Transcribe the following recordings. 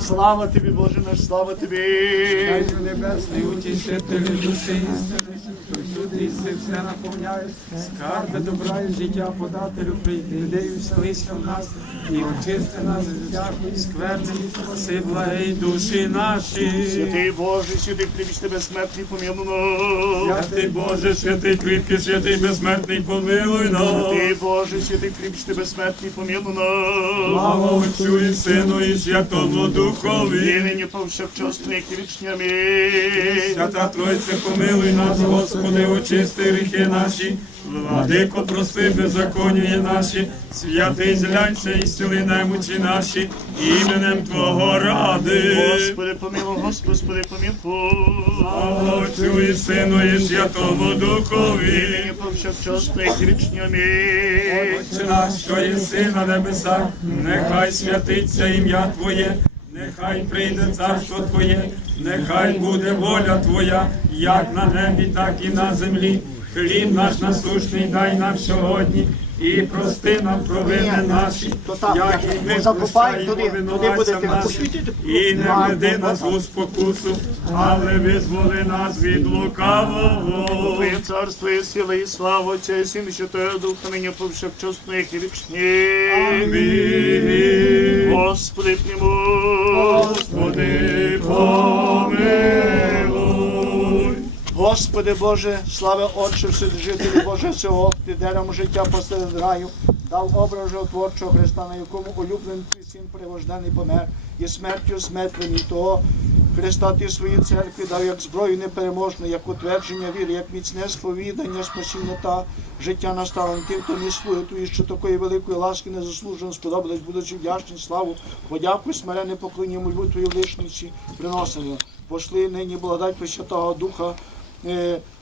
Слава тобі, Боже наш, слава тобі. Царю небесний, утішителю душі. Всюди все все наповняєш, скарби добра і життя подателю прийди. Людей, склися в нас, і очисти нас від всякої скверни, благий душі наші. Святий Боже, святий кріпіч безсмертний, помилуй нас. Святий Боже, святий кріпкий, святий безсмертний, помилуй нас. Святий Боже, святий кріпіч безсмертний, помилуй нас. Слава Отцю і Сину і Святому Духові. І нині повсякчас, як і вічні. Амінь. Свята Тройце, помилуй нас, Господи, очисти гріхи наші, владико, прости беззаконня наші, святий зглянься і зціли немочі наші, іменем Твого ради. Господи, помилуй, Господи, помилуй. Слава Отцю і Сину і Святому Духові. повсякчас, вічні. Амінь. Отче наш, що єси на небесах, нехай святиться ім'я Твоє, нехай прийде царство Твоє, нехай буде воля Твоя, як на небі, так і на землі. Хліб наш насущний дай нам сьогодні. І прости нам провини наші, як і ми прощаємо винуватцям нашим. І не веди нас у спокусу, але визволи нас від лукавого. Твоє царство і сила, і слава Отця, і Сина, і Святого Духа, нині повсякчас, як і вічні. Амінь. Господи, прийму. Господи, помилуй. Господи Боже, слава Отче, Вседержителю Боже всього, ти деревом життя посеред раю, дав образ животворчого Христа, на якому улюблений твій син привожданий помер, і смертю смерть виній того. Христа ти своїй церкві дав як зброю непереможну, як утвердження віри, як міцне сповідання, спасіння та життя наставлення тим, хто не слуги що такої великої ласки незаслужено сподобались, будучи вдячні славу, подякуй смирене поклоніння мольбу твою лишниці приносимо. Пошли нині благодать Пресвятого Духа,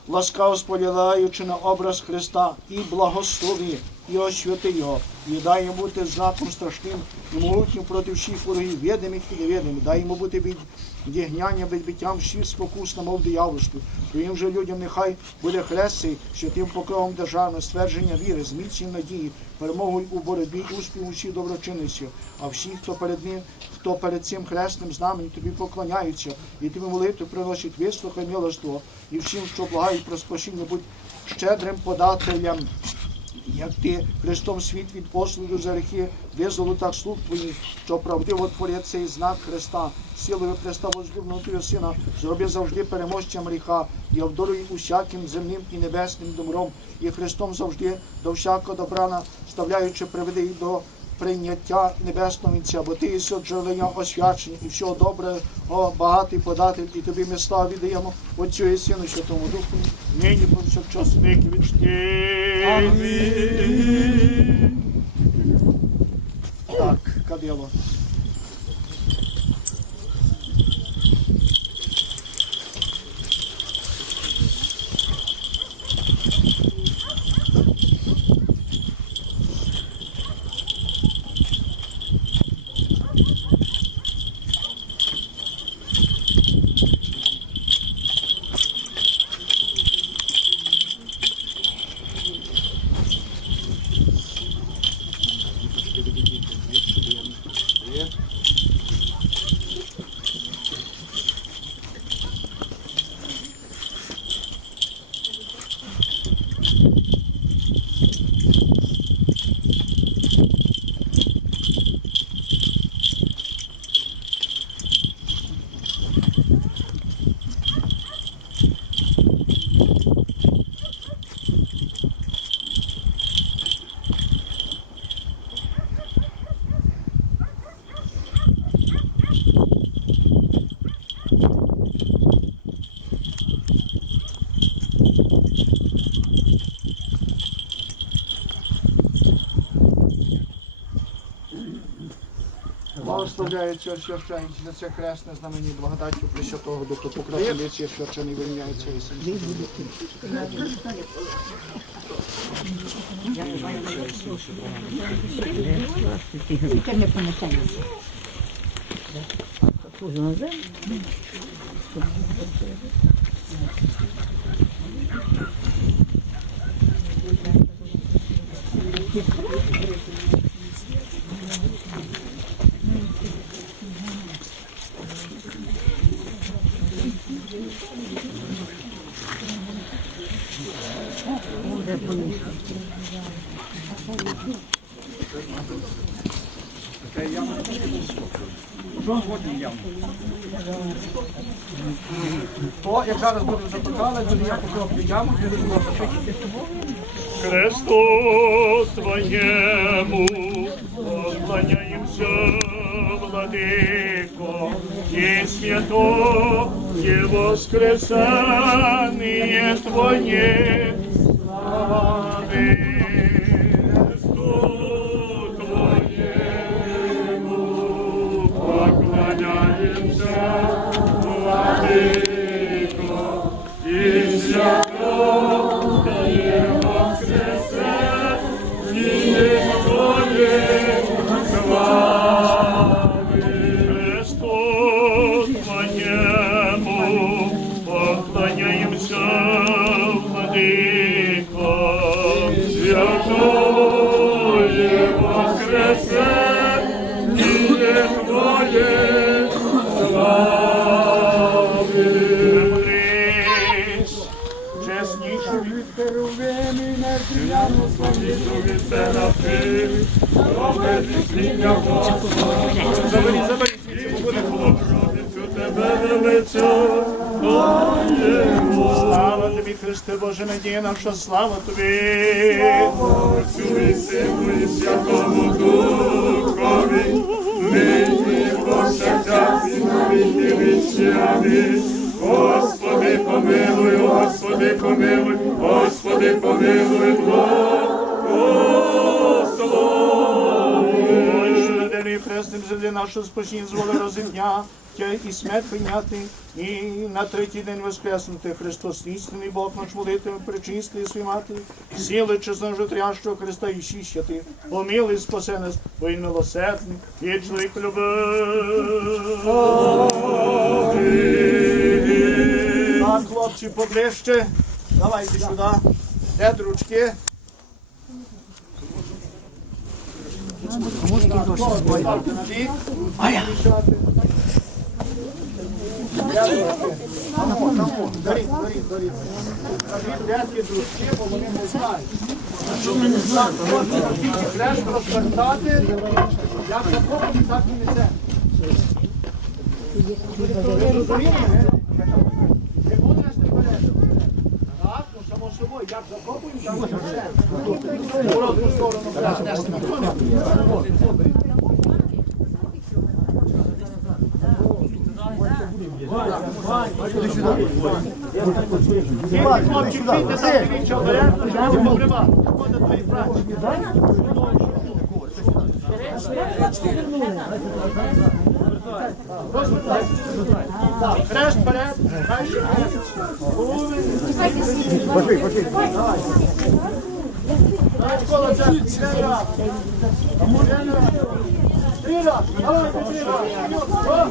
ласкаво споглядаючи на образ Христа, і благослови, і освяти його, і дай йому бути знаком страшним і могутнім проти всіх ворогів, відомих і невідомих. Дай йому бути від дігняння, відбиттям всіх спокус мов диявольську. Твоїм же людям нехай буде хрест цей, святим покровом державного ствердження віри, зміцнення надії, перемогою у боротьбі, успіху усіх доброчинності. А всі, хто перед ним, хто перед цим хресним знаменем тобі поклоняються, і тобі молитву приносить вислухай милоство, і всім, що благають про спасіння, будь щедрим подателям. Як ти Христом світ від послугу за гріхи визволу так слуг твоїх, що правдиво творять цей знак Христа, силою Христа возлюбленого Твого Сина, зроби завжди переможцем гріха і обдаруй усяким земним і небесним добром, і Христом завжди до всякого добра наставляючи приведи до прийняття небесного Вінця, бо ти єси джерелення освячення і всього доброго, багатий податель, і тобі ми славу віддаємо Отцю і Сину, Святому Духу, нині повсякчас віки вічні. Амінь. Так, кадило. Священник за це хресне знамені благодаттю Пресвятого Духа покровителиці священий виняється і син. Тільки То, як зараз буде запитали, то я покроплю яму, де будемо запитати. Христос твоєму поклоняємося владико, і свято, і воскресание Твоє, слави Jesus. Боже, надія наша, слава тобі. Отцю і Сину і Святому Духові, нині повсякчас і на вічні. Амінь. Господи, помилуй, Господи, помилуй, Господи, помилуй, благослови. І хресним землі нашу спасіння зволи розім'я, тя і смерть прийняти, і на третій день воскреснути Христос, істинний Бог наш молитвами, причистий свій мати, сіли чесножитрящого Христа і щищати, помилуй, спасе нас, бо він милосердний, чоловік любив. Так, хлопці, поближче, давайте сюди, де ручки. Дружки, бо вони не тільки хрест розвертати, як закопані, так і несе. Ви розумієте, не? Не буде нести вперед. Так, ну само собою, як закопуємо, там і несе. В одну сторону хрест нести. Так, хлопці, вийдете там, дивіться, обережно, щоб не покривати. Шкода твої праці. Так, хрест вперед. Пошли, пошли. Давай, школа, це три рази. Давайте, три рази. О,